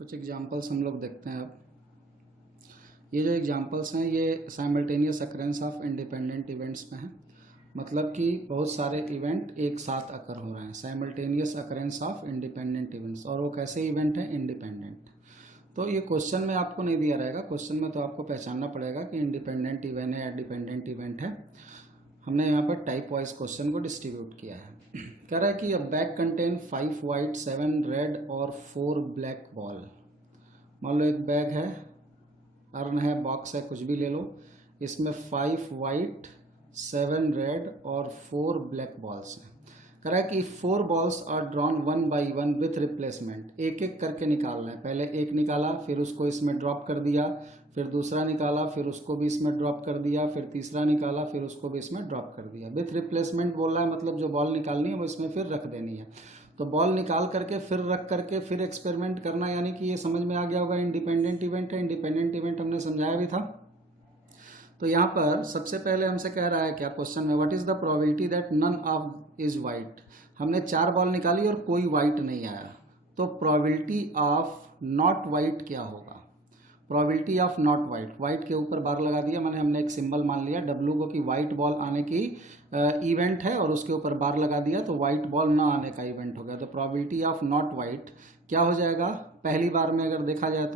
कुछ एग्जांपल्स हम लोग देखते हैं अब। ये जो एग्जांपल्स हैं ये simultaneous occurrence of independent events में हैं। मतलब कि बहुत सारे इवेंट एक साथ अकर हो रहे हैं, simultaneous occurrence of independent events. और वो कैसे इवेंट हैं? इंडिपेंडेंट। तो ये क्वेश्चन में आपको नहीं दिया रहेगा, क्वेश्चन में तो आपको पहचानना पड़ेगा कि इंडिपेंडेंट इवेंट है या डिपेंडेंट इवेंट है। हमने यहाँ पर टाइप वाइज क्वेश्चन को डिस्ट्रीब्यूट किया है। कह रहा है कि अ बैग कंटेन 5 वाइट 7 रेड और 4 ब्लैक बॉल। मान लो एक बैग है, अर्न है, बॉक्स है, कुछ भी ले लो। इसमें 5 वाइट 7 रेड और 4 ब्लैक बॉल्स हैं। कह रहा है कि 4 balls are drawn 1 by 1 with replacement. एक एक करके निकाल रहे हैं। पहले एक निकाला, फिर उसको इसमें ड्रॉप कर दिया, फिर दूसरा निकाला, फिर उसको भी इसमें ड्रॉप कर दिया, फिर तीसरा निकाला, फिर उसको भी इसमें ड्रॉप कर दिया। विथ रिप्लेसमेंट बोल रहा है, मतलब जो बॉल निकालनी है वो इसमें फिर रख देनी है। तो बॉल निकाल करके फिर रख करके फिर एक्सपेरिमेंट करना, यानी कि ये समझ में आ गया होगा इंडिपेंडेंट इवेंट है। इंडिपेंडेंट इवेंट हमने समझाया भी था। तो यहाँ पर सबसे पहले हमसे कह रहा है क्या क्वेश्चन में, what is the probability that none of is white. हमने 4 बॉल निकाली और कोई वाइट नहीं आया, तो प्रोबेबिलिटी ऑफ नॉट वाइट क्या होगा? Probability of not white, white के ऊपर बार लगा दिया, मैंने हमने एक सिंबल मान लिया डब्ल्यू को कि वाइट बॉल आने की इवेंट है, और उसके ऊपर बार लगा दिया तो वाइट बॉल ना आने का इवेंट हो गया। तो प्रोबेबिलिटी ऑफ नॉट वाइट क्या हो जाएगा? पहली बार में अगर देखा जाए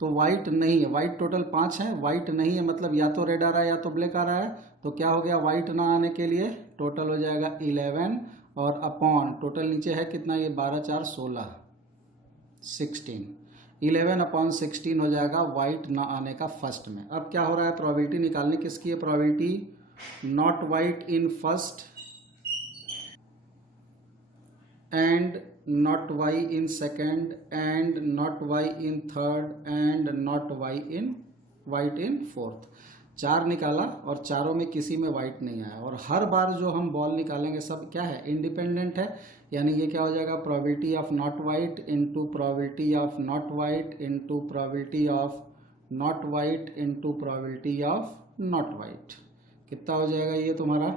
तो वाइट नहीं है, वाइट टोटल 5 है, वाइट नहीं है मतलब या तो रेड आ रहा है या तो ब्लैक आ रहा है। तो क्या हो गया? वाइट ना आने के लिए टोटल हो जाएगा 11, और अपॉन टोटल नीचे है कितना, ये 12 4 16 16, 11 अपॉन 16 हो जाएगा वाइट ना आने का फर्स्ट में। अब क्या हो रहा है? प्रोबेबिलिटी निकालने किसकी है? Probability not white in first and not white in second and not white in third and not white in white in fourth. 4 निकाला और चारों में किसी में वाइट नहीं आया, और हर बार जो हम बॉल निकालेंगे सब क्या है? इंडिपेंडेंट है। यानी ये क्या हो जाएगा? Probability of not white into probability of not white into probability of not white into probability of not white. कितना हो जाएगा ये तुम्हारा?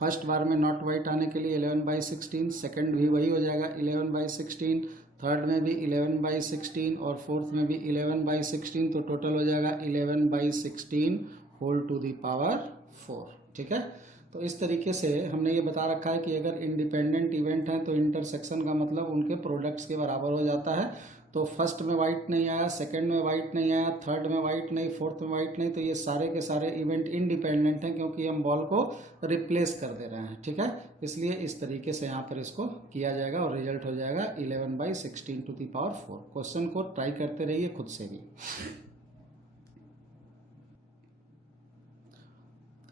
फर्स्ट बार में नॉट वाइट आने के लिए 11/16, सेकंड भी वही हो जाएगा 11/16, थर्ड में भी 11/16 और फोर्थ में भी 11/16। तो टोटल हो जाएगा 11/16 होल टू दी पावर 4। ठीक है, तो इस तरीके से हमने ये बता रखा है कि अगर इंडिपेंडेंट इवेंट हैं तो इंटरसेक्शन का मतलब उनके प्रोडक्ट्स के बराबर हो जाता है। तो फर्स्ट में वाइट नहीं आया, सेकंड में वाइट नहीं आया, थर्ड में वाइट नहीं, फोर्थ में वाइट नहीं, तो ये सारे के सारे इवेंट इंडिपेंडेंट हैं क्योंकि हम बॉल को रिप्लेस कर दे रहे हैं। ठीक है, इसलिए इस तरीके से यहाँ पर इसको किया जाएगा और रिजल्ट हो जाएगा 11/16 टू दी पावर 4। क्वेश्चन को ट्राई करते रहिए खुद से भी।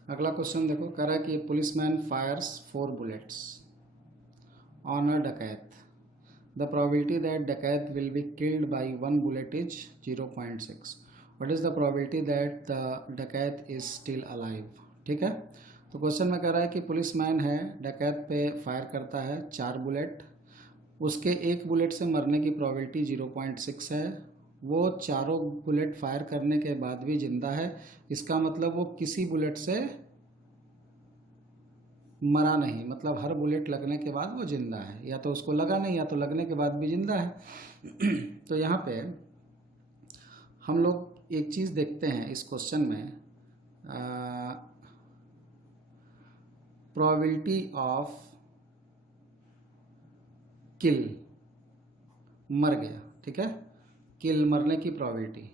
अगला क्वेश्चन देखो, कह रहा है कि policeman fires 4 bullets on a dacoit. The probability that dacoit will be killed by 1 bullet is 0.6. What is the probability that the dacoit is still alive? ठीक है, तो क्वेश्चन में कह रहा है कि पुलिसमैन है, डकैत पे फायर करता है 4 बुलेट, उसके एक बुलेट से मरने की प्रोबेबिलिटी 0.6 है। वो चारों बुलेट फायर करने के बाद भी जिंदा है, इसका मतलब वो किसी बुलेट से मरा नहीं, मतलब हर बुलेट लगने के बाद वो जिंदा है, या तो उसको लगा नहीं या तो लगने के बाद भी जिंदा है। तो यहाँ पे हम लोग एक चीज़ देखते हैं इस क्वेश्चन में, प्रोबेबिलिटी ऑफ किल, मर गया। ठीक है, किल मरने की प्रोबेबिलिटी,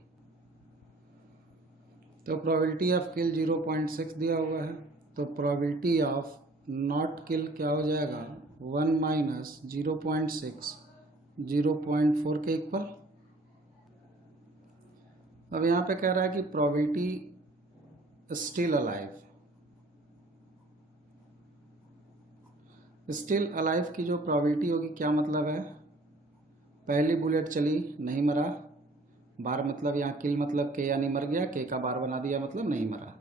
तो प्रोबेबिलिटी ऑफ किल 0.6 दिया हुआ है। तो प्रोबेबिलिटी ऑफ नॉट किल क्या हो जाएगा? 1 माइनस 0.6 0.4 के इक्वल। अब यहाँ पे कह रहा है कि probability still alive, still alive की जो प्रोबेबिलिटी होगी क्या मतलब है? पहली बुलेट चली, नहीं मरा, बार मतलब यहाँ किल मतलब के यानी मर गया, के का बार बना दिया मतलब नहीं मरा,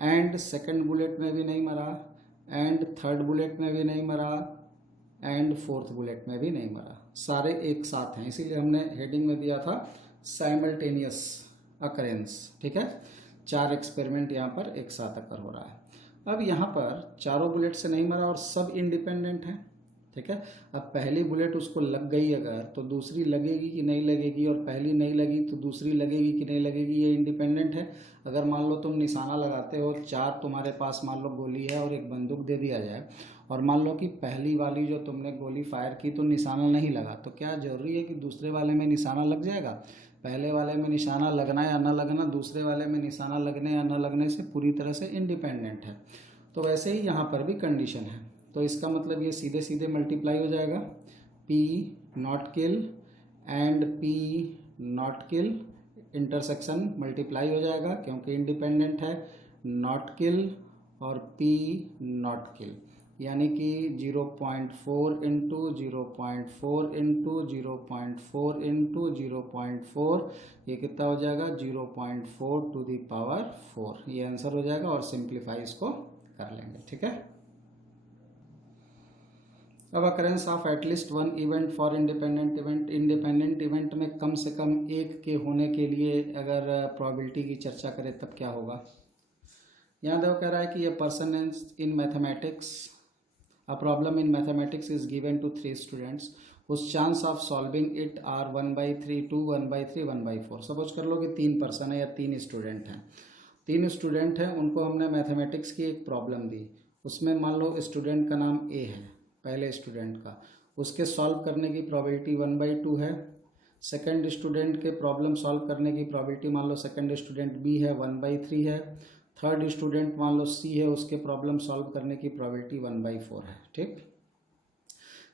एंड सेकंड बुलेट में भी नहीं मरा, एंड थर्ड बुलेट में भी नहीं मरा, एंड फोर्थ बुलेट में भी नहीं मरा, सारे एक साथ हैं, इसीलिए हमने हेडिंग में दिया था साइमल्टेनियस अकरेंस। ठीक है, 4 एक्सपेरिमेंट यहाँ पर एक साथ अकर हो रहा है। अब यहाँ पर चारों बुलेट से नहीं मरा और सब इंडिपेंडेंट हैं, ठीक है। अब पहली बुलेट उसको लग गई अगर, तो दूसरी लगेगी कि नहीं लगेगी, और पहली नहीं लगी तो दूसरी लगेगी कि नहीं लगेगी, ये इंडिपेंडेंट है। अगर मान लो तुम निशाना लगाते हो, 4 तुम्हारे पास मान लो गोली है और एक बंदूक दे दिया जाए, और मान लो कि पहली वाली जो तुमने गोली फायर की तो निशाना नहीं लगा, तो क्या जरूरी है कि दूसरे वाले में निशाना लग जाएगा? पहले वाले में निशाना लगना या न लगना दूसरे वाले में निशाना लगने या न लगने से पूरी तरह से इंडिपेंडेंट है। तो वैसे ही यहाँ पर भी कंडीशन है। तो इसका मतलब ये सीधे सीधे मल्टीप्लाई हो जाएगा, P not kill and P not kill intersection multiply हो जाएगा क्योंकि इंडिपेंडेंट है, नॉट किल और P नॉट किल, यानी कि 0.4 इंटू 0.4 इंटू 0.4 इंटू 0.4, ये कितना हो जाएगा 0.4 टू दी पावर 4, ये आंसर हो जाएगा। और सिंप्लीफाई इसको कर लेंगे, ठीक है। अब occurrence of at least one event for independent event, independent event में कम से कम एक के होने के लिए अगर प्रोबेबिलिटी की चर्चा करें तब क्या होगा। यहाँ देखो कह रहा है कि ये person in mathematics, a problem in mathematics is given to 3 students whose chance of solving it are 1/3 2 1/3 1/4। Suppose कर लो कि 3 पर्सन है या 3 स्टूडेंट हैं, 3 स्टूडेंट हैं, उनको हमने मैथमेटिक्स की एक प्रॉब्लम दी। उसमें मान लो स्टूडेंट का नाम ए है, पहले स्टूडेंट का, उसके सॉल्व करने की प्रोबेबिलिटी 1/2 है। सेकंड स्टूडेंट के प्रॉब्लम सॉल्व करने की प्रोबेबिलिटी मान लो सेकंड स्टूडेंट बी है 1/3 है। थर्ड स्टूडेंट मान लो सी है, उसके प्रॉब्लम सॉल्व करने की प्रोबेबिलिटी 1/4 है, ठीक।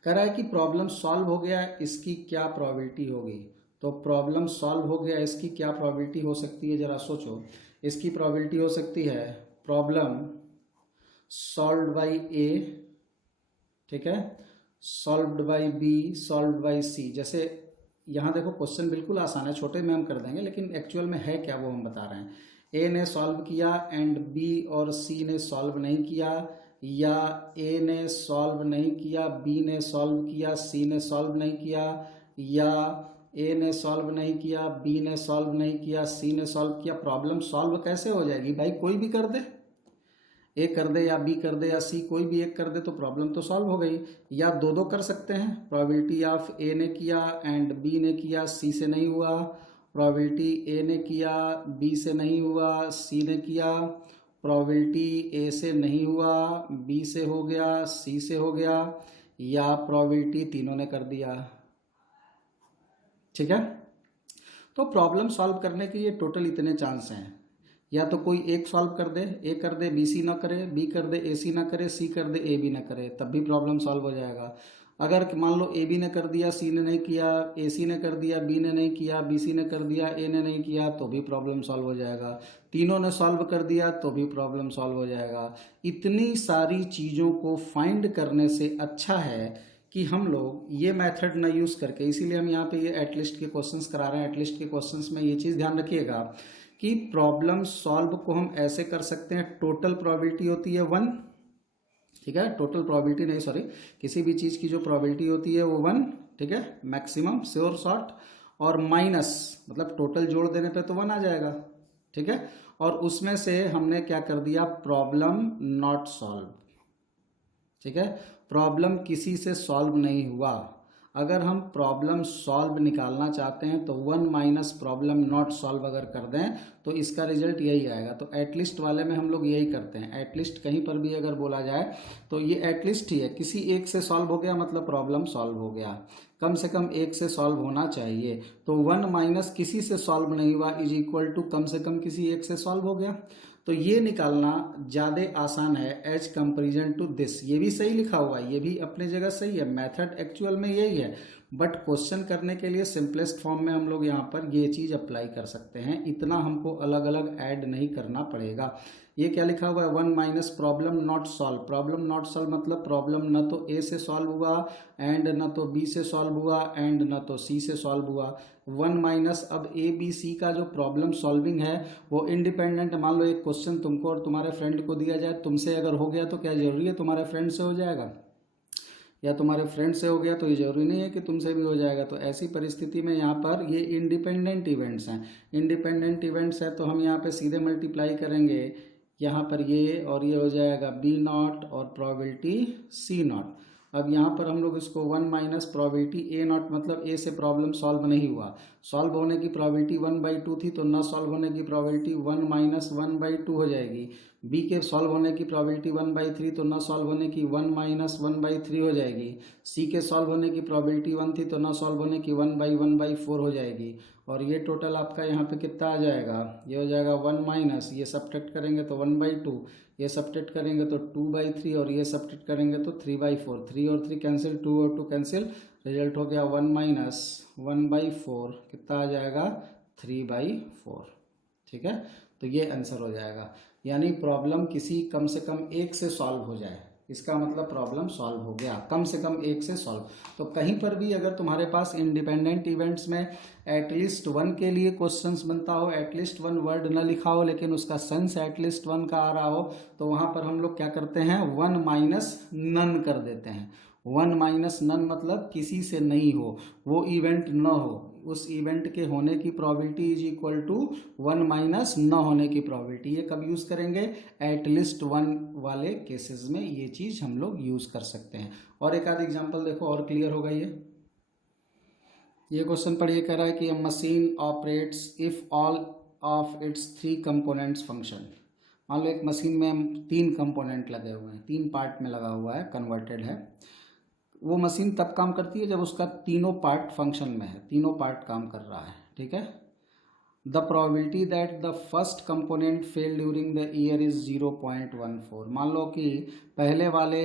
कह रहा है कि प्रॉब्लम सॉल्व हो गया, इसकी क्या प्रोबेबिलिटी होगी। तो प्रॉब्लम सॉल्व हो गया, इसकी क्या प्रोबेबिलिटी हो सकती है, जरा सोचो। इसकी प्रोबेबिलिटी हो सकती है प्रॉब्लम सॉल्व्ड बाय ए, ठीक है, solved by B, solved by C. जैसे यहाँ देखो क्वेश्चन बिल्कुल आसान है, छोटे में हम कर देंगे, लेकिन एक्चुअल में है क्या वो हम बता रहे हैं। ए ने सॉल्व किया एंड बी और सी ने सॉल्व नहीं किया, या ए ने सॉल्व नहीं किया, बी ने सॉल्व किया, सी ने सॉल्व नहीं किया, या ए ने सॉल्व नहीं किया, बी ने सॉल्व नहीं किया, सी ने सॉल्व किया। प्रॉब्लम सॉल्व कैसे हो जाएगी भाई, कोई भी कर दे, ए कर दे या बी कर दे या सी, कोई भी एक कर दे तो प्रॉब्लम तो सॉल्व हो गई। या दो कर सकते हैं, प्रोबेबिलिटी ऑफ ए ने किया एंड बी ने किया, सी से नहीं हुआ, प्रोबेबिलिटी ए ने किया, बी से नहीं हुआ, सी ने किया, प्रोबेबिलिटी ए से नहीं हुआ, बी से हो गया, सी से हो गया, या प्रोबेबिलिटी तीनों ने कर दिया, ठीक है। तो प्रॉब्लम सॉल्व करने के ये टोटल इतने चांस हैं, या तो कोई एक सॉल्व कर दे, ए कर दे बी सी ना करे, बी कर दे ए सी ना करे, सी कर दे ए बी ना करे, तब भी प्रॉब्लम सॉल्व हो जाएगा। अगर मान लो ए बी ने कर दिया, सी ने नहीं किया, ए सी ने कर दिया, बी ने नहीं किया, बी सी ने कर दिया, ए ने नहीं किया, तो भी प्रॉब्लम सॉल्व हो जाएगा। तीनों ने सॉल्व कर दिया तो भी प्रॉब्लम सॉल्व हो जाएगा। इतनी सारी चीज़ों को फाइंड करने से अच्छा है कि हम लोग ये मेथड ना यूज़ करके, इसीलिए हम यहाँ पे ये एटलिस्ट के क्वेश्चंस करा रहे हैं। एटलिस्ट के क्वेश्चंस में ये चीज़ ध्यान रखिएगा कि प्रॉब्लम सॉल्व को हम ऐसे कर सकते हैं, टोटल प्रोबेबिलिटी होती है 1, ठीक है, टोटल प्रोबेबिलिटी नहीं सॉरी, किसी भी चीज़ की जो प्रोबेबिलिटी होती है वो 1, ठीक है, मैक्सिमम श्योर शॉर्ट, और माइनस मतलब टोटल जोड़ देने पे तो 1 आ जाएगा, ठीक है। और उसमें से हमने क्या कर दिया, प्रॉब्लम नॉट सॉल्व, ठीक है, प्रॉब्लम किसी से सॉल्व नहीं हुआ। अगर हम प्रॉब्लम सॉल्व निकालना चाहते हैं तो 1 माइनस प्रॉब्लम नॉट सॉल्व अगर कर दें तो इसका रिजल्ट यही आएगा। तो एटलिस्ट वाले में हम लोग यही करते हैं, एटलिस्ट कहीं पर भी अगर बोला जाए तो ये एटलिस्ट ही है, किसी एक से सॉल्व हो गया मतलब प्रॉब्लम सॉल्व हो गया, कम से कम एक से सॉल्व होना चाहिए। तो 1 माइनस किसी से सॉल्व नहीं हुआ इज इक्वल टू कम से कम किसी एक से सॉल्व हो गया। तो ये निकालना ज़्यादा आसान है एज कंपेरिजन टू दिस। ये भी सही लिखा हुआ है, ये भी अपने जगह सही है, मेथड एक्चुअल में यही है, बट क्वेश्चन करने के लिए सिंपलेस्ट फॉर्म में हम लोग यहाँ पर ये चीज़ अप्लाई कर सकते हैं, इतना हमको अलग अलग ऐड नहीं करना पड़ेगा। ये क्या लिखा हुआ है, 1 minus problem not solve. Problem not solve मतलब प्रॉब्लम न तो ए से सॉल्व हुआ एंड न तो बी से सॉल्व हुआ एंड न तो सी से सॉल्व हुआ। 1 माइनस अब ए बी सी का जो प्रॉब्लम सॉल्विंग है वो इंडिपेंडेंट। मान लो एक क्वेश्चन तुमको और तुम्हारे फ्रेंड को दिया जाए, तुमसे अगर हो गया तो क्या जरूरी है तुम्हारे फ्रेंड से हो जाएगा, या तुम्हारे फ्रेंड से हो गया तो ये जरूरी नहीं है कि तुमसे भी हो जाएगा। तो ऐसी परिस्थिति में यहाँ पर ये इंडिपेंडेंट इवेंट्स हैं, इंडिपेंडेंट इवेंट्स है तो हम यहाँ पे सीधे मल्टीप्लाई करेंगे, यहाँ पर ये और ये हो जाएगा बी नॉट और प्रोबेबिलिटी सी नॉट। अब यहाँ पर हम लोग इसको 1 माइनस प्रोबेबिलिटी ए नॉट, मतलब ए से प्रॉब्लम सॉल्व नहीं हुआ, सॉल्व होने की प्रोबेबिलिटी 1/2 थी तो न सॉल्व होने की प्रोबेबिलिटी 1 माइनस 1/2 हो जाएगी। बी के सॉल्व होने की प्रोबेबिलिटी 1/3 तो न सॉल्व होने की 1 माइनस 1/3 हो जाएगी। सी के सॉल्व होने की प्रोबेबिलिटी 1 थी तो न सॉल्व होने की 1/1/4 हो जाएगी। और ये टोटल आपका यहाँ पे कितना आ जाएगा, ये हो जाएगा 1 माइनस, ये सब्ट्रैक्ट करेंगे तो 1/2, ये सब्ट्रैक्ट करेंगे तो 2/3 और ये सब्ट्रैक्ट करेंगे तो 3/4। 3 और 3 कैंसिल, 2 और 2 कैंसिल, रिजल्ट हो गया 1 माइनस 1/4, कितना आ जाएगा 3/4। ठीक है, तो ये आंसर हो जाएगा। यानी प्रॉब्लम किसी कम से कम एक से सॉल्व हो जाए, इसका मतलब प्रॉब्लम सॉल्व हो गया, कम से कम एक से सॉल्व। तो कहीं पर भी अगर तुम्हारे पास इंडिपेंडेंट इवेंट्स में एटलीस्ट 1 के लिए क्वेश्चंस बनता हो, एटलीस्ट 1 वर्ड न लिखा हो लेकिन उसका सेंस एटलीस्ट 1 का आ रहा हो, तो वहाँ पर हम लोग क्या करते हैं, 1 माइनस नन कर देते हैं। 1 माइनस नन मतलब किसी से नहीं हो, वो इवेंट न हो, उस इवेंट के होने की probability is equal to 1 minus न होने की प्रोबेबिलिटी। ये कब यूज़ करेंगे, एटलीस्ट 1 वाले केसेस में ये चीज़ हम लोग यूज़ कर सकते हैं। और एक आध एग्जांपल देखो और क्लियर होगा। ये क्वेश्चन पढ़िए, कह रहा है कि अ machine operates if all of its 3 components function. मान लो एक मशीन में 3 कंपोनेंट लगे हुए हैं, 3 पार्ट में लगा हुआ है, कन्वर्टेड है। वो मशीन तब काम करती है जब उसका तीनों पार्ट फंक्शन में है, तीनों पार्ट काम कर रहा है। ठीक है, the probability that the first component fail during the year is 0.14। मान लो कि पहले वाले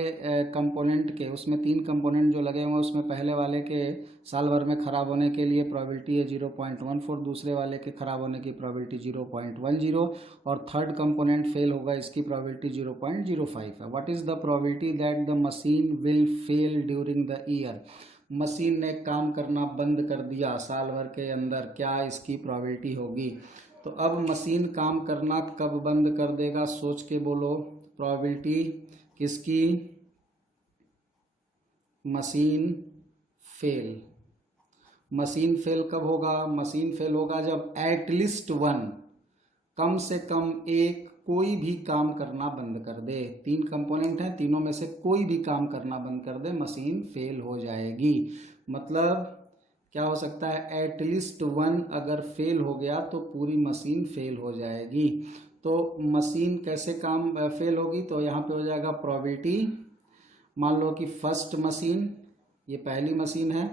कंपोनेंट के, उसमें 3 कंपोनेंट जो लगे हुए हैं उसमें पहले वाले के साल भर में ख़राब होने के लिए प्रोबेबिलिटी है 0.14, दूसरे वाले के ख़राब होने की प्रोबेबिलिटी 0.10 और थर्ड कंपोनेंट फेल होगा, इसकी प्रोबेबिलिटी 0.05 है। What is the probability that the machine will fail during the year. Machine ने काम करना बंद कर दिया साल भर के अंदर, क्या इसकी प्रोबेबिलिटी होगी। तो अब मशीन काम करना कब बंद कर देगा, सोच के बोलो। प्रोबेबिलिटी किसकी, मशीन फेल। मशीन फेल कब होगा, मशीन फेल होगा जब एटलीस्ट 1, कम से कम एक, कोई भी काम करना बंद कर दे। 3 कंपोनेंट हैं, तीनों में से कोई भी काम करना बंद कर दे, मशीन फेल हो जाएगी। मतलब क्या हो सकता है, एटलीस्ट 1 अगर फेल हो गया तो पूरी मशीन फेल हो जाएगी। तो मशीन कैसे काम फेल होगी, तो यहाँ पे हो जाएगा प्रोबेबिलिटी। मान लो कि फर्स्ट मशीन, ये पहली मशीन है,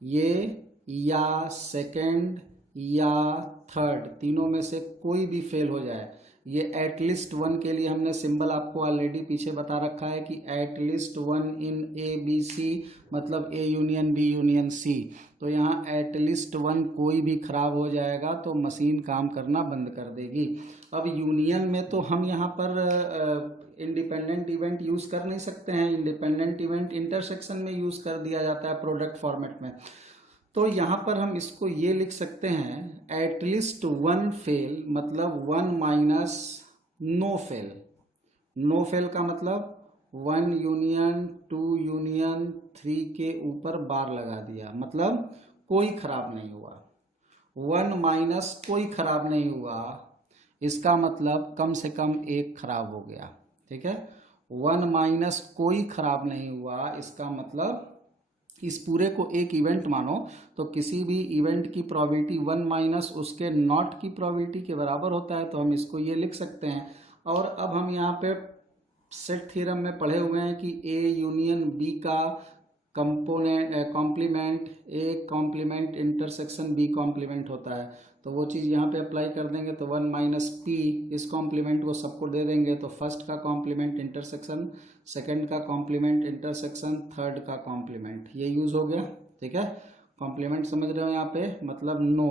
ये या सेकंड या थर्ड, तीनों में से कोई भी फेल हो जाए। ये एटलीस्ट 1 के लिए हमने सिंबल आपको ऑलरेडी पीछे बता रखा है कि एटलीस्ट 1 इन ए बी सी, मतलब A union B union C. तो यहाँ एटलीस्ट 1 कोई भी खराब हो जाएगा तो मशीन काम करना बंद कर देगी। अब यूनियन में तो हम यहाँ पर इंडिपेंडेंट इवेंट यूज़ कर नहीं सकते हैं, इंडिपेंडेंट इवेंट इंटरसेक्शन में यूज़ कर दिया जाता है प्रोडक्ट फॉर्मेट में। तो यहाँ पर हम इसको ये लिख सकते हैं, एटलीस्ट 1 फेल मतलब 1 minus no fail. No fail का मतलब 1 यूनियन 2 यूनियन 3 के ऊपर बार लगा दिया, मतलब कोई खराब नहीं हुआ। 1 माइनस कोई खराब नहीं हुआ, इसका मतलब कम से कम एक खराब हो गया। ठीक है, 1 माइनस कोई खराब नहीं हुआ, इसका मतलब इस पूरे को एक इवेंट मानो तो किसी भी इवेंट की प्रोबेबिलिटी 1 माइनस उसके नॉट की प्रोबेबिलिटी के बराबर होता है। तो हम इसको ये लिख सकते हैं। और अब हम यहाँ पे सेट थ्योरम में पढ़े हुए हैं कि ए यूनियन बी का complement A complement intersection B complement होता है। तो वो चीज़ यहाँ पे अप्लाई कर देंगे तो 1 माइनस पी, इस कॉम्प्लीमेंट को सबको दे देंगे तो फर्स्ट का कॉम्प्लीमेंट इंटरसेक्शन, सेकंड का कॉम्प्लीमेंट इंटरसेक्शन, थर्ड का कॉम्प्लीमेंट, ये यूज़ हो गया। ठीक है, कॉम्प्लीमेंट समझ रहे हो यहाँ पे, मतलब नो।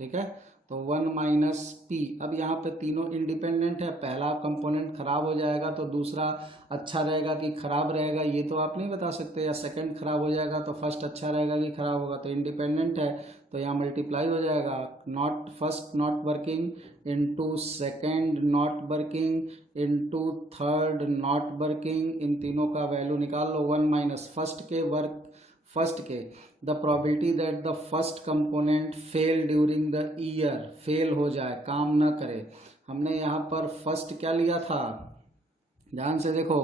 ठीक है, तो 1 माइनस पी। अब यहाँ पे तीनों इंडिपेंडेंट है, पहला कंपोनेंट खराब हो जाएगा तो दूसरा अच्छा रहेगा कि खराब रहेगा ये तो आप नहीं बता सकते, या सेकंड खराब हो जाएगा तो फर्स्ट अच्छा रहेगा कि खराब होगा। तो इंडिपेंडेंट है तो यहाँ मल्टीप्लाई हो जाएगा, not first not working into second not working into third not working, इन तीनों का वैल्यू निकाल लो। 1 माइनस फर्स्ट के वर्क, फर्स्ट के the probability that the first component fail during the year, fail हो जाए, काम न करे। हमने यहाँ पर फर्स्ट क्या लिया था, ध्यान से देखो,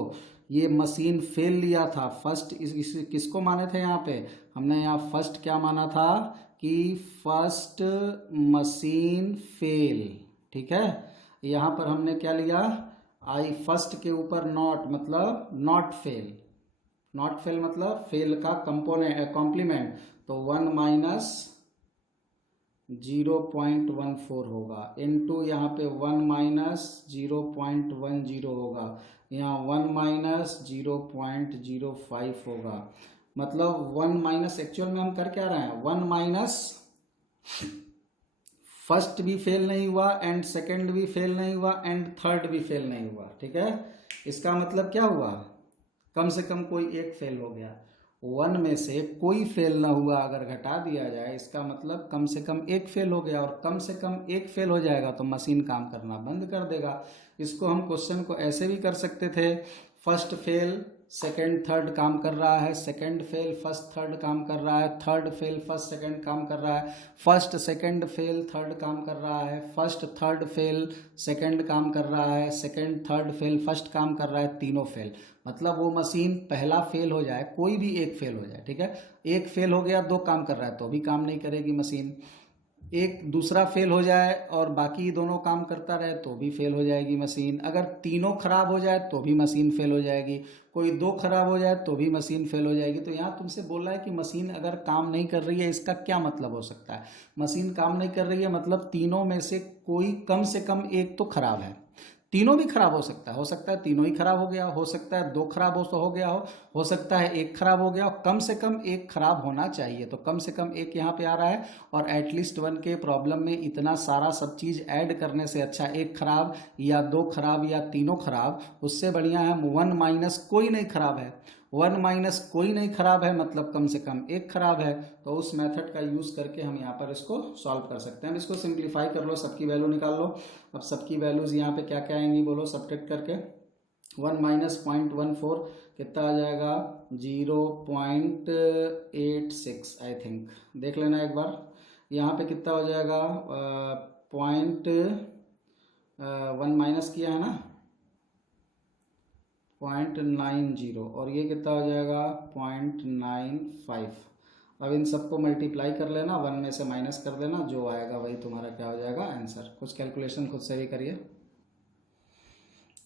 ये मशीन फेल लिया था फर्स्ट, किसको माने थे यहाँ पे, हमने यहाँ फर्स्ट क्या माना था कि फर्स्ट मशीन फेल, ठीक है। यहाँ पर हमने क्या लिया, आई फर्स्ट के ऊपर नॉट, मतलब नॉट फेल, नॉट फेल मतलब फेल का कंपोनेंट कॉम्प्लीमेंट, तो 1 माइनस 0.14 होगा, इनटू यहाँ पे 1 माइनस 0.10 होगा, यहाँ 1 माइनस 0.05 होगा, मतलब 1 माइनस, एक्चुअल में हम कर क्या रहे हैं, 1 माइनस फर्स्ट भी फेल नहीं हुआ एंड सेकंड भी फेल नहीं हुआ एंड थर्ड भी फेल नहीं हुआ, ठीक है। इसका मतलब क्या हुआ, कम से कम कोई एक फेल हो गया, 1 में से कोई फेल ना हुआ अगर घटा दिया जाए, इसका मतलब कम से कम एक फेल हो गया, और कम से कम एक फेल हो जाएगा तो मशीन काम करना बंद कर देगा। इसको हम क्वेश्चन को ऐसे भी कर सकते थे, फर्स्ट फेल सेकंड थर्ड काम कर रहा है, सेकंड फेल फर्स्ट थर्ड काम कर रहा है, थर्ड फेल फर्स्ट सेकंड काम कर रहा है, फर्स्ट सेकंड फेल थर्ड काम कर रहा है, फर्स्ट थर्ड फेल सेकंड काम कर रहा है, सेकंड थर्ड फेल फर्स्ट काम कर रहा है, तीनों फेल, मतलब वो मशीन पहला फेल हो जाए, कोई भी एक फेल हो जाए, ठीक है। एक फेल हो गया, 2 काम कर रहा है तो भी काम नहीं करेगी मशीन, एक दूसरा फेल हो जाए और बाकी दोनों काम करता रहे तो भी फेल हो जाएगी मशीन, अगर तीनों खराब हो जाए तो भी मशीन फेल हो जाएगी, कोई 2 खराब हो जाए तो भी मशीन फेल हो जाएगी। तो यहाँ तुमसे बोल रहा है कि मशीन अगर काम नहीं कर रही है, इसका क्या मतलब हो सकता है, मशीन काम नहीं कर रही है मतलब तीनों में से कोई कम से कम एक तो खराब है, तीनों भी खराब हो सकता है तीनों ही खराब हो गया, हो सकता है 2 खराब हो गया हो सकता है 1 खराब हो गया, कम से कम 1 खराब होना चाहिए, तो कम से कम 1 यहाँ पे आ रहा है, और एटलीस्ट 1 के प्रॉब्लम में इतना सारा सब चीज़ ऐड करने से अच्छा 1 खराब या 2 खराब या तीनों खराब, उससे बढ़िया है 1 माइनस कोई नहीं खराब है, 1 माइनस कोई नहीं खराब है मतलब कम से कम 1 खराब है, तो उस मेथड का यूज़ करके हम यहाँ पर इसको सॉल्व कर सकते हैं। हम इसको सिंप्लीफाई कर लो, सबकी वैल्यू निकाल लो, अब सबकी वैल्यूज़ यहाँ पे क्या क्या आएंगी बोलो, सब्ट्रैक्ट करके 1 माइनस 0.14 कितना आ जाएगा 0.86 आई थिंक, देख लेना एक बार, यहाँ पे कितना हो जाएगा 1 माइनस किया है ना 0.90, और ये कितना हो जाएगा 0.95। अब इन सबको मल्टीप्लाई कर लेना, 1 में से माइनस कर देना, जो आएगा वही तुम्हारा क्या हो जाएगा आंसर। कुछ कैलकुलेशन खुद से भी करिए।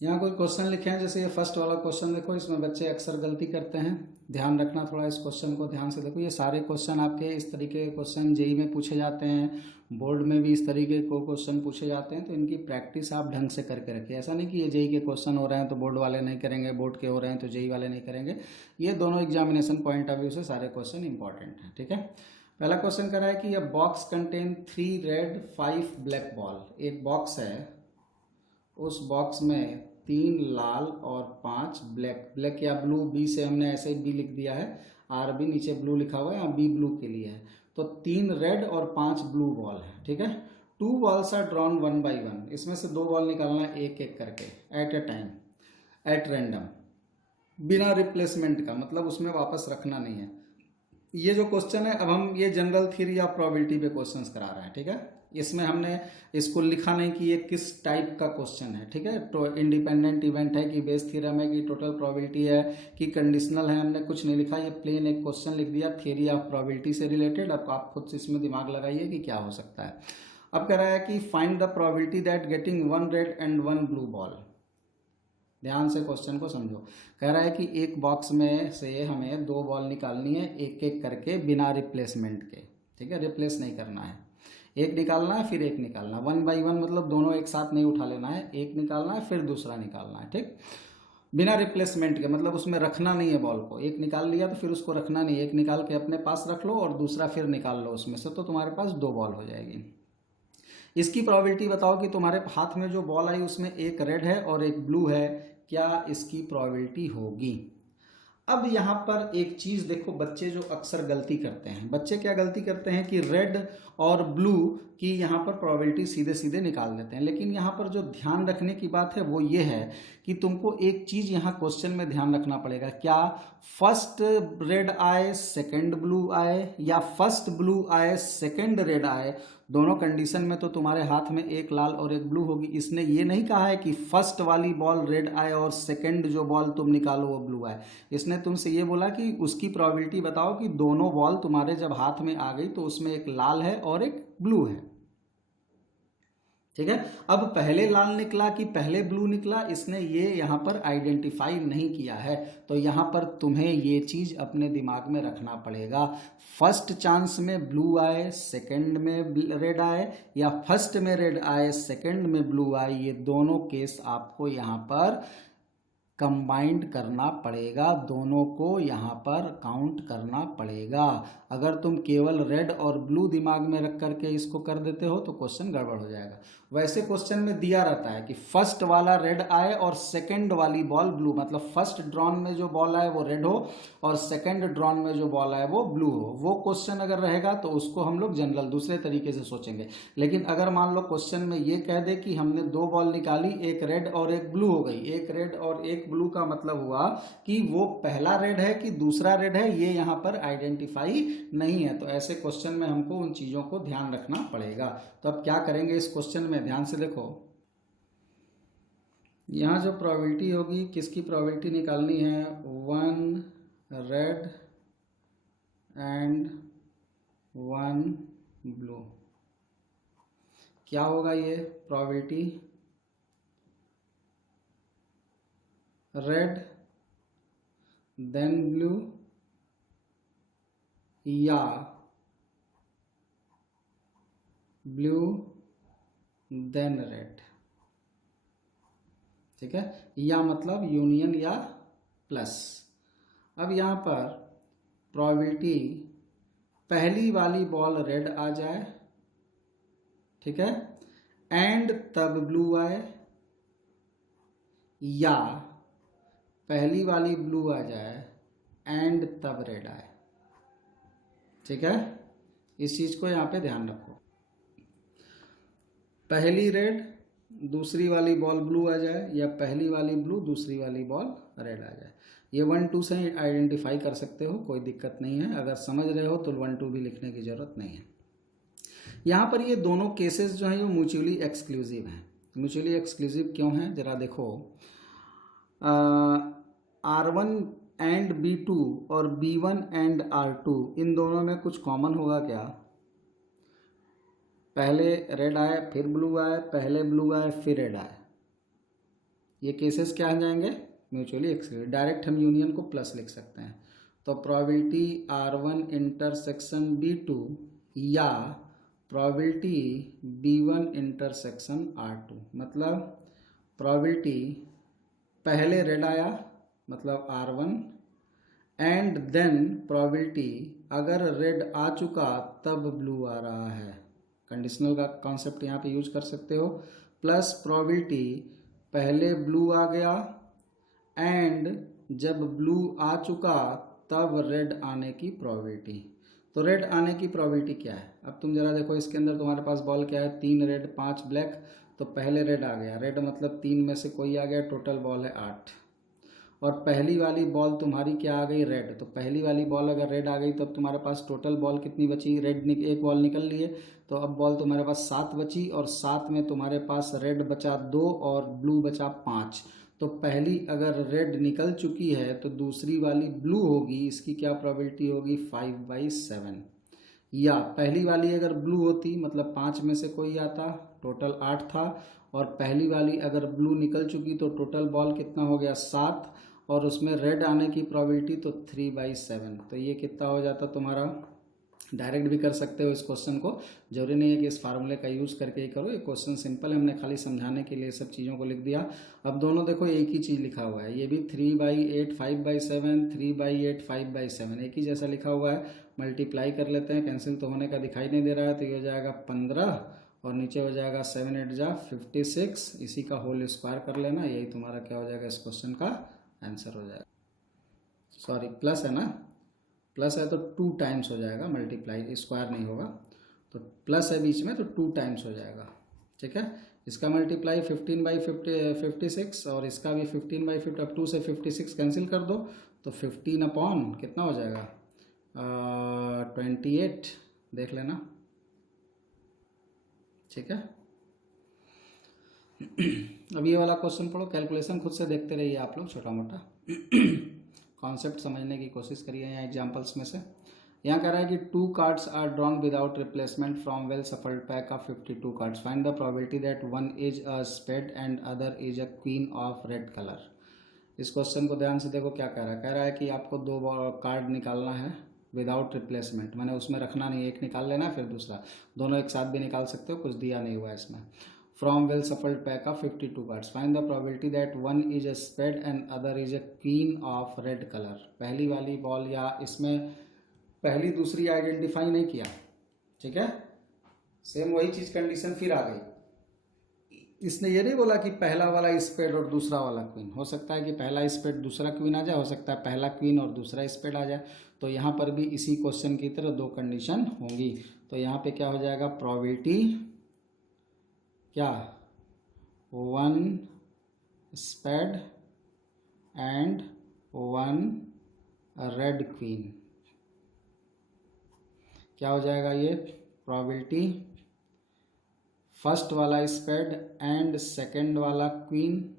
यहाँ कोई क्वेश्चन लिखे हैं, जैसे ये फर्स्ट वाला क्वेश्चन देखो, इसमें बच्चे अक्सर गलती करते हैं, ध्यान रखना थोड़ा, इस क्वेश्चन को ध्यान से देखो। ये सारे क्वेश्चन आपके इस तरीके के क्वेश्चन जेई में पूछे जाते हैं, बोर्ड में भी इस तरीके के क्वेश्चन पूछे जाते हैं, तो इनकी प्रैक्टिस आप ढंग से करके रखिए। ऐसा नहीं कि ये जेई के क्वेश्चन हो रहे हैं तो बोर्ड वाले नहीं करेंगे, बोर्ड के हो रहे हैं तो जेई वाले नहीं करेंगे, ये दोनों एग्जामिनेशन पॉइंट ऑफ व्यू से सारे क्वेश्चन इंपॉर्टेंट हैं, ठीक है। पहला क्वेश्चन कह रहा है कि यह box contain 3 red 5 black ball, एक बॉक्स है, उस बॉक्स में 3 लाल और 5 ब्लैक, ब्लैक या ब्लू, बी से हमने ऐसे ही बी लिख दिया है, आर बी नीचे ब्लू लिखा हुआ है, यहाँ बी ब्लू के लिए है, तो 3 रेड और 5 ब्लू बॉल है, ठीक है। 2 बॉल्स आर ड्रॉन 1 by 1, इसमें से 2 बॉल निकालना है एक एक करके, at a time, at random, बिना रिप्लेसमेंट का, मतलब उसमें वापस रखना नहीं है। ये जो क्वेश्चन है, अब हम ये जनरल थ्योरी या प्रोबेबिलिटी पे क्वेश्चंस करा रहे हैं, ठीक है। इसमें हमने इसको लिखा नहीं कि ये किस टाइप का क्वेश्चन है, ठीक है। तो इंडिपेंडेंट इवेंट है कि बेस थ्योरम है कि टोटल प्रोबेबिलिटी है कि कंडीशनल है, हमने कुछ नहीं लिखा, ये प्लेन एक क्वेश्चन लिख दिया थ्योरी ऑफ प्रोबेबिलिटी से रिलेटेड। अब आप खुद से इसमें दिमाग लगाइए कि क्या हो सकता है। अब कह रहा है कि find the probability that getting 1 red and 1 blue ball. ध्यान से क्वेश्चन को समझो। कह रहा है कि एक बॉक्स में से हमें 2 बॉल निकालनी है एक एक करके बिना रिप्लेसमेंट के, ठीक है, रिप्लेस नहीं करना है, एक निकालना है फिर एक निकालना, 1 by 1 मतलब दोनों एक साथ नहीं उठा लेना है, एक निकालना है फिर दूसरा निकालना है, ठीक, बिना रिप्लेसमेंट के, मतलब उसमें रखना नहीं है बॉल को, एक निकाल लिया तो फिर उसको रखना नहीं, एक निकाल के अपने पास रख लो और दूसरा फिर निकाल लो उसमें से, तो तुम्हारे पास 2 बॉल हो जाएगी। इसकी प्रोबेबिलिटी बताओ कि तुम्हारे हाथ में जो बॉल आई उसमें एक रेड है और एक ब्लू है, क्या इसकी प्रोबेबिलिटी होगी। अब यहाँ पर एक चीज देखो, बच्चे जो अक्सर गलती करते हैं, बच्चे क्या गलती करते हैं कि रेड और ब्लू की यहाँ पर प्रोबेबिलिटी सीधे सीधे निकाल देते हैं। लेकिन यहाँ पर जो ध्यान रखने की बात है वो ये है कि तुमको एक चीज यहाँ क्वेश्चन में ध्यान रखना पड़ेगा, क्या फर्स्ट रेड आए सेकंड ब्लू आए, या फर्स्ट ब्लू आए सेकंड रेड आए। दोनों कंडीशन में तो तुम्हारे हाथ में एक लाल और एक ब्लू होगी। इसने ये नहीं कहा है कि फर्स्ट वाली बॉल रेड आए और सेकंड जो बॉल तुम निकालो वो ब्लू आए। इसने तुमसे ये बोला कि उसकी प्रोबेबिलिटी बताओ कि दोनों बॉल तुम्हारे जब हाथ में आ गई तो उसमें एक लाल है और एक ब्लू है। ठीक है, अब पहले लाल निकला कि पहले ब्लू निकला, इसने ये यहाँ पर आइडेंटिफाई नहीं किया है। तो यहाँ पर तुम्हें ये चीज अपने दिमाग में रखना पड़ेगा, फर्स्ट चांस में ब्लू आए सेकंड में रेड आए, या फर्स्ट में रेड आए सेकंड में ब्लू आए, ये दोनों केस आपको यहाँ पर कंबाइंड करना पड़ेगा, दोनों को यहाँ पर काउंट करना पड़ेगा। अगर तुम केवल रेड और ब्लू दिमाग में रख करके इसको कर देते हो तो क्वेश्चन गड़बड़ हो जाएगा। वैसे क्वेश्चन में दिया रहता है कि फर्स्ट वाला रेड आए और सेकंड वाली बॉल ब्लू, मतलब फर्स्ट ड्रॉन में जो बॉल आए वो रेड हो और सेकंड ड्रॉन में जो बॉल आए वो ब्लू हो। वो क्वेश्चन अगर रहेगा तो उसको हम लोग जनरल दूसरे तरीके से सोचेंगे। लेकिन अगर मान लो क्वेश्चन में ये कह दे कि हमने दो बॉल निकाली, एक रेड और एक ब्लू हो गई, एक रेड और एक ब्लू का मतलब हुआ कि वो पहला रेड है कि दूसरा रेड है, ये यहाँ पर आइडेंटिफाई नहीं है। तो ऐसे क्वेश्चन में हमको उन चीजों को ध्यान रखना पड़ेगा। तो अब क्या करेंगे इस क्वेश्चन में, ध्यान से देखो, यहाँ जो प्रोबेबिलिटी होगी, किसकी प्रोबेबिलिटी निकालनी है, one red and one blue. क्या होगा ये प्रोबेबिलिटी, रेड देन ब्लू या ब्लू देन रेड। ठीक है, या मतलब यूनियन या प्लस। अब यहाँ पर प्रोबेबिलिटी पहली वाली बॉल रेड आ जाए, ठीक है, एंड तब ब्लू आए, या पहली वाली ब्लू आ जाए एंड तब रेड आए। ठीक है, इस चीज को यहाँ पे ध्यान रखो, पहली रेड दूसरी वाली बॉल ब्लू आ जाए, या पहली वाली ब्लू दूसरी वाली बॉल रेड आ जाए। ये 1 2 से आइडेंटिफाई कर सकते हो, कोई दिक्कत नहीं है। अगर समझ रहे हो तो 1 2 भी लिखने की जरूरत नहीं है। यहाँ पर ये दोनों केसेस जो हैं वो म्यूचुअली एक्सक्लूसिव हैं। म्यूचुअली एक्सक्लूसिव क्यों हैं, जरा देखो, R1 एंड B2 और B1 एंड R2, इन दोनों में कुछ कॉमन होगा क्या, पहले रेड आए फिर ब्लू आए, पहले ब्लू आए फिर रेड आए, ये केसेस क्या हो जाएंगे, म्यूचुअली एक्सक्लूसिव। डायरेक्ट हम यूनियन को प्लस लिख सकते हैं। तो प्रोबेबिलिटी R1 इंटरसेक्शन B2 या प्रोबेबिलिटी B1 इंटरसेक्शन R2, मतलब प्रोबेबिलिटी पहले रेड आया मतलब R1 एंड देन प्रोबेबिलिटी अगर रेड आ चुका तब ब्लू आ रहा है, कंडीशनल का कॉन्सेप्ट यहाँ पे यूज कर सकते हो, प्लस प्रोबेबिलिटी पहले ब्लू आ गया एंड जब ब्लू आ चुका तब रेड आने की प्रोबेबिलिटी। तो रेड आने की प्रोबेबिलिटी क्या है, अब तुम जरा देखो, इसके अंदर तुम्हारे पास बॉल क्या है, 3 रेड 5 ब्लैक। तो पहले रेड आ गया, रेड मतलब 3 में से कोई आ गया, टोटल बॉल है 8। और पहली वाली बॉल तुम्हारी क्या आ गई, रेड। तो पहली वाली बॉल अगर रेड आ गई तो अब तुम्हारे पास टोटल बॉल कितनी बची, रेड एक बॉल निकल ली है, तो अब बॉल तुम्हारे पास 7 बची, और 7 में तुम्हारे पास रेड बचा 2 और ब्लू बचा 5। तो पहली अगर रेड निकल चुकी है तो दूसरी वाली ब्लू होगी, इसकी क्या प्रोबेबिलिटी होगी, 5/7। या पहली वाली अगर ब्लू होती मतलब 5 में से कोई आता, टोटल 8 था, और पहली वाली अगर ब्लू निकल चुकी तो टोटल बॉल कितना हो गया 7, और उसमें रेड आने की प्रोबेबिलिटी तो 3/7। तो ये कितना हो जाता तुम्हारा, डायरेक्ट भी कर सकते हो इस क्वेश्चन को, जरूरी नहीं है कि इस फार्मूले का यूज़ करके ही करो। ये क्वेश्चन सिंपल है, हमने खाली समझाने के लिए सब चीज़ों को लिख दिया। अब दोनों देखो एक ही चीज़ लिखा हुआ है, ये भी 3/8 5/7, 3/8 5/7 एक ही जैसा लिखा हुआ है। मल्टीप्लाई कर लेते हैं, कैंसिल तो होने का दिखाई नहीं दे रहा है, तो ये हो जाएगा 15 और नीचे हो जाएगा 7 8 जा 56, इसी का होल स्क्वायर कर लेना, यही तुम्हारा क्या हो जाएगा इस क्वेश्चन का आंसर हो जाएगा। सॉरी प्लस है ना, प्लस है तो 2 टाइम्स हो जाएगा, मल्टीप्लाई स्क्वायर नहीं होगा, तो प्लस है बीच में तो 2 टाइम्स हो जाएगा। ठीक है, इसका मल्टीप्लाई 15/56 और इसका भी 15/50, अब 2 से 56 कैंसिल कर दो तो 15 अपॉन कितना हो जाएगा 28, देख लेना। ठीक है, अब ये वाला क्वेश्चन पढ़ो, कैलकुलेशन खुद से देखते रहिए आप लोग, छोटा मोटा कॉन्सेप्ट समझने की कोशिश करिए। यहाँ एग्जांपल्स में से यहाँ कह रहा है कि 2 cards are drawn without replacement from well shuffled pack of 52 cards, find the probability that one is a spade and other is a queen of red colour. इस क्वेश्चन को ध्यान से देखो, क्या कह रहा है कि आपको 2 कार्ड निकालना है विदाउट रिप्लेसमेंट, मैंने उसमें रखना नहीं, एक निकाल लेना फिर दूसरा, दोनों एक साथ भी निकाल सकते हो, कुछ दिया नहीं हुआ है इसमें। From well shuffled pack of 52 cards, find the probability that one is a spade and other is a queen of red colour. पहली वाली बॉल, या इसमें पहली दूसरी आइडेंटिफाई नहीं किया, ठीक है, सेम वही चीज कंडीशन फिर आ गई। इसने ये नहीं बोला कि पहला वाला स्पेड और दूसरा वाला क्वीन, हो सकता है कि पहला स्पेड दूसरा क्वीन आ जाए, हो सकता है पहला क्वीन और दूसरा स्पेड आ जाए। तो यहाँ पर भी इसी क्वेश्चन की तरह 2 कंडीशन होंगी। तो यहाँ पे क्या हो जाएगा, प्रोबेबिलिटी क्या, 1 स्पेड एंड 1 रेड क्वीन, क्या हो जाएगा ये, प्रोबेबिलिटी फर्स्ट वाला स्पेड एंड सेकंड वाला क्वीन,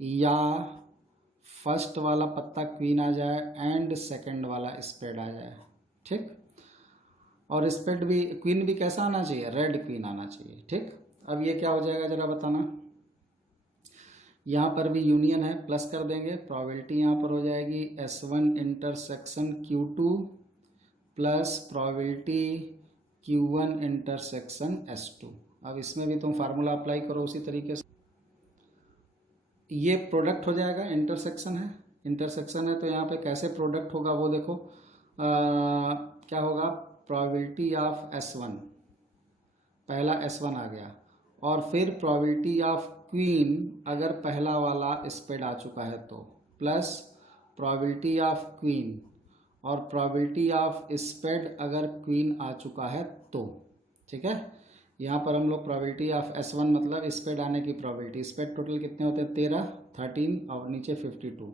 या फर्स्ट वाला पत्ता क्वीन आ जाए एंड सेकंड वाला स्पेड आ जाए। ठीक, और स्पेड भी, क्वीन भी कैसा आना चाहिए, रेड क्वीन आना चाहिए। ठीक, अब ये क्या हो जाएगा जरा बताना। यहाँ पर भी यूनियन है, प्लस कर देंगे, प्रोबेबिलिटी यहाँ पर हो जाएगी S1 intersection Q2 plus probability Q1 intersection S2। अब इसमें भी तुम फार्मूला अप्लाई करो उसी तरीके से, ये प्रोडक्ट हो जाएगा, इंटरसेक्शन है, इंटरसेक्शन है तो यहाँ पे कैसे प्रोडक्ट होगा वो देखो, क्या होगा, प्रोबेबिलिटी ऑफ S1, पहला S1 आ गया, और फिर प्रोबेबिलिटी ऑफ क्वीन अगर पहला वाला स्पेड आ चुका है तो, प्लस प्रोबेबिलिटी ऑफ क्वीन और प्रोबेबिलिटी ऑफ स्पेड अगर क्वीन आ चुका है तो। ठीक है, यहाँ पर हम लोग प्रोबेबिलिटी ऑफ S1 मतलब स्पेड आने की प्रोबेबिलिटी, स्पेड टोटल कितने होते हैं 13, 13 और नीचे 52,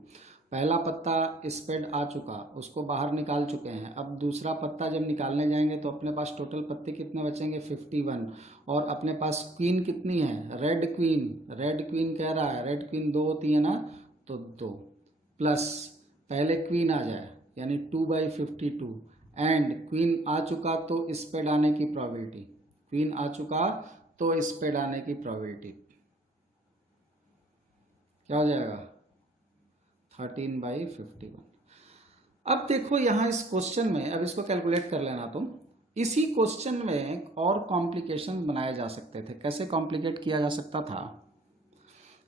पहला पत्ता स्पेड आ चुका, उसको बाहर निकाल चुके हैं, अब दूसरा पत्ता जब निकालने जाएंगे तो अपने पास टोटल पत्ते कितने बचेंगे 51, और अपने पास क्वीन कितनी है, रेड क्वीन, रेड क्वीन कह रहा है, रेड क्वीन 2 होती है ना, तो 2 प्लस पहले क्वीन आ जाए यानी 2/52 एंड क्वीन आ चुका तो स्पेड आने की प्रोबेबिलिटी, क्वीन आ चुका तो स्पेड आने की प्रोबेबिलिटी क्या हो जाएगा 13/51। अब देखो यहाँ इस क्वेश्चन में, अब इसको कैलकुलेट कर लेना तुम, इसी क्वेश्चन में और कॉम्प्लिकेशन बनाए जा सकते थे। कैसे कॉम्प्लिकेट किया जा सकता था,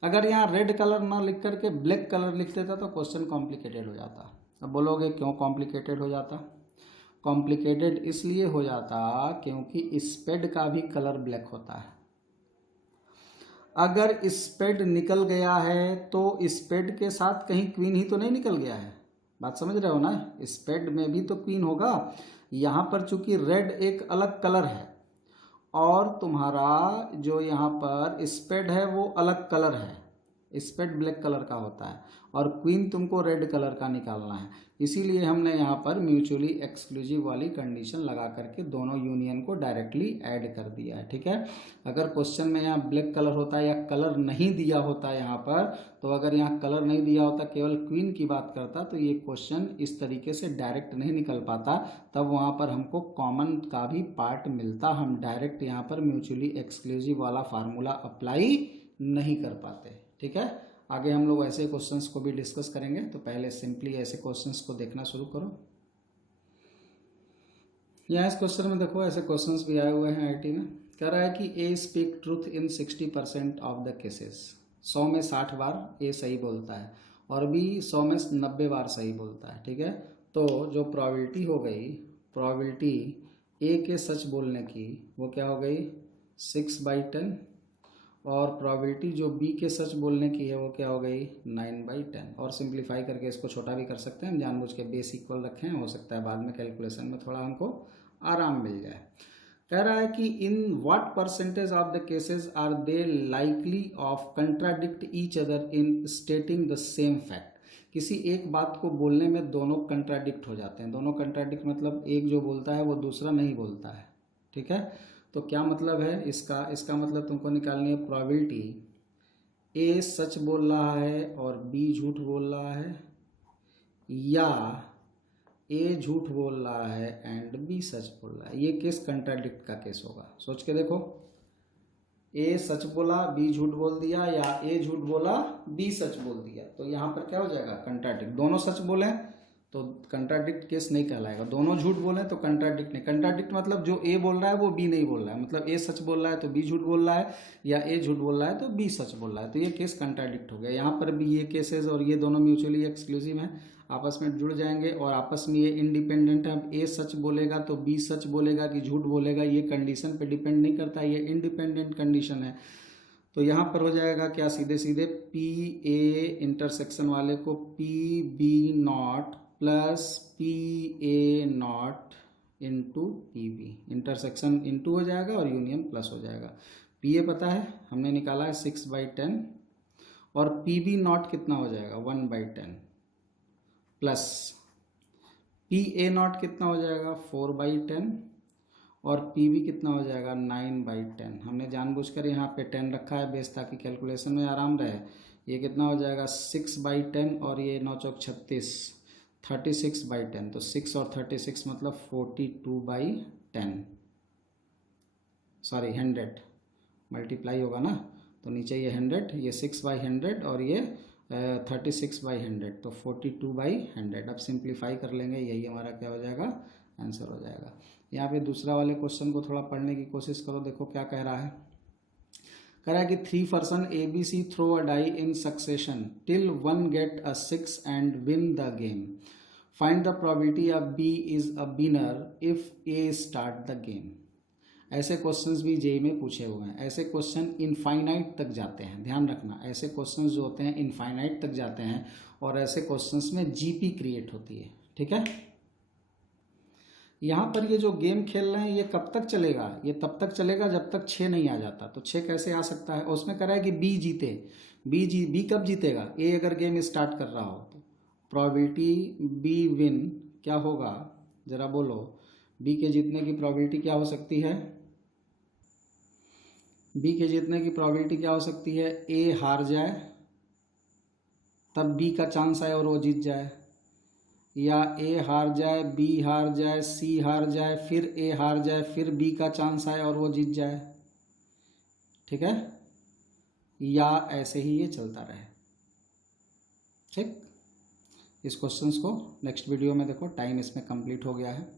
अगर यहाँ रेड कलर ना लिख करके ब्लैक कलर लिख देता तो क्वेश्चन कॉम्प्लिकेटेड हो जाता। अब बोलोगे क्यों कॉम्प्लिकेटेड हो जाता, कॉम्प्लिकेटेड इसलिए हो जाता क्योंकि स्पेड का भी कलर ब्लैक होता है। अगर स्पेड निकल गया है तो स्पेड के साथ कहीं क्वीन ही तो नहीं निकल गया है, बात समझ रहे हो ना, स्पेड में भी तो क्वीन होगा। यहाँ पर चूंकि रेड एक अलग कलर है और तुम्हारा जो यहाँ पर स्पेड है वो अलग कलर है, स्पेड ब्लैक कलर का होता है और क्वीन तुमको रेड कलर का निकालना है, इसीलिए हमने यहाँ पर म्यूचुअली एक्सक्लूसिव वाली कंडीशन लगा करके दोनों यूनियन को डायरेक्टली ऐड कर दिया है। ठीक है, अगर क्वेश्चन में यहाँ ब्लैक कलर होता या कलर नहीं दिया होता यहाँ पर, तो अगर यहाँ कलर नहीं दिया होता केवल क्वीन की बात करता तो ये क्वेश्चन इस तरीके से डायरेक्ट नहीं निकल पाता, तब वहाँ पर हमको कॉमन का भी पार्ट मिलता, हम डायरेक्ट यहाँ पर म्यूचुअली एक्सक्लूसिव वाला फार्मूला अप्लाई नहीं कर पाते। ठीक है, आगे हम लोग ऐसे क्वेश्चंस को भी डिस्कस करेंगे, तो पहले सिंपली ऐसे क्वेश्चंस को देखना शुरू करो। यहाँ इस क्वेश्चन में देखो ऐसे क्वेश्चंस भी आए हुए हैं आईटी में, कह रहा है कि A speak truth in 60% of the cases, 100 में 60 बार ए सही बोलता है और बी 100 में 90 बार सही बोलता है। ठीक है, तो जो प्रोबेबिलिटी हो गई, प्रोबेबिलिटी ए के सच बोलने की वो क्या हो गई 6/10, और प्रोबेबिलिटी जो बी के सच बोलने की है वो क्या हो गई 9/10। और सिंप्लीफाई करके इसको छोटा भी कर सकते हैं, हम जानबूझ के बेस इक्वल रखे हैं, हो सकता है बाद में कैलकुलेशन में थोड़ा हमको आराम मिल जाए। कह रहा है कि in what percentage of the cases are they likely of contradict each other in stating the same fact. किसी एक बात को बोलने में दोनों कंट्राडिक्ट हो जाते हैं। दोनों कंट्राडिक्ट मतलब एक जो बोलता है वो दूसरा नहीं बोलता है, ठीक है। तो क्या मतलब है इसका मतलब तुमको निकालनी है प्रोबेबिलिटी ए सच बोल रहा है और बी झूठ बोल रहा है, या ए झूठ बोल रहा है एंड बी सच बोल रहा है। ये केस कंट्राडिक्ट का केस होगा। सोच के देखो, ए सच बोला बी झूठ बोल दिया, या ए झूठ बोला बी सच बोल दिया, तो यहाँ पर क्या हो जाएगा कंट्राडिक्ट। दोनों सच बोले तो कंट्राडिक्ट केस नहीं कहलाएगा, दोनों झूठ बोले तो कंट्राडिक्ट नहीं। कंट्राडिक्ट मतलब जो ए बोल रहा है वो बी नहीं बोल रहा है, मतलब ए सच बोल रहा है तो बी झूठ बोल रहा है, या ए झूठ बोल रहा है तो बी सच बोल रहा है, तो ये केस कंट्राडिक्ट हो गया। यहाँ पर भी ये केसेस और ये दोनों म्यूचुअली एक्सक्लूसिव हैं, आपस में जुड़ जाएंगे और आपस में ये इंडिपेंडेंट है। अब ए सच बोलेगा तो बी सच बोलेगा कि झूठ बोलेगा, ये कंडीशन पे डिपेंड नहीं करता, ये इंडिपेंडेंट कंडीशन है। तो यहाँ पर हो जाएगा क्या, सीधे सीधे पी ए इंटरसेक्शन वाले को P B not plus P A not into P B, intersection into हो जाएगा और यूनियन प्लस हो जाएगा। पी ए पता है हमने निकाला है 6/10 और पी बी नॉट कितना हो जाएगा 1/10 प्लस पी ए नॉट कितना हो जाएगा 4/10 और पी बी कितना हो जाएगा 9/10। हमने जानबूझकर यहाँ पे 10 रखा है बेस ताकि कैलकुलेशन में आराम रहे। ये कितना हो जाएगा 6/10 और ये 9 चौक 36 36/10, तो 6 और 36 मतलब 42/10, सॉरी 100 मल्टीप्लाई होगा ना, तो नीचे ये 100, ये 6/100 और ये 36/100, तो 42/100। अब सिंप्लीफाई कर लेंगे, यही हमारा क्या हो जाएगा आंसर हो जाएगा। यहाँ पे दूसरा वाले क्वेश्चन को थोड़ा पढ़ने की कोशिश करो, देखो क्या कह रहा है। कह रहा है कि 3 person ABC throw a die in succession till 1 get a 6 and win the game. Find the probability of B is a winner if A start the game. ऐसे क्वेश्चंस भी जेई में पूछे हुए हैं। ऐसे क्वेश्चन इनफाइनाइट तक जाते हैं, ध्यान रखना। ऐसे क्वेश्चंस जो होते हैं इनफाइनाइट तक जाते हैं और ऐसे क्वेश्चंस में जीपी क्रिएट होती है, ठीक है। यहाँ पर ये जो गेम खेल रहे हैं ये कब तक चलेगा, ये तब तक चलेगा जब तक 6 नहीं आ जाता। तो 6 कैसे आ सकता है, उसमें कह रहा है कि बी जीते। बी कब जीतेगा, ए अगर गेम स्टार्ट कर रहा हो तो प्रोबेबिलिटी बी विन क्या होगा, जरा बोलो। बी के जीतने की प्रोबेबिलिटी क्या हो सकती है, बी के जीतने की प्रोबेबिलिटी क्या हो सकती है, ए हार जाए तब बी का चांस आए और वो जीत जाए, या ए हार जाए बी हार जाए सी हार जाए फिर ए हार जाए फिर बी का चांस आए और वो जीत जाए, ठीक है, या ऐसे ही ये चलता रहे। ठीक, इस क्वेश्चंस को नेक्स्ट वीडियो में देखो, टाइम इसमें कंप्लीट हो गया है।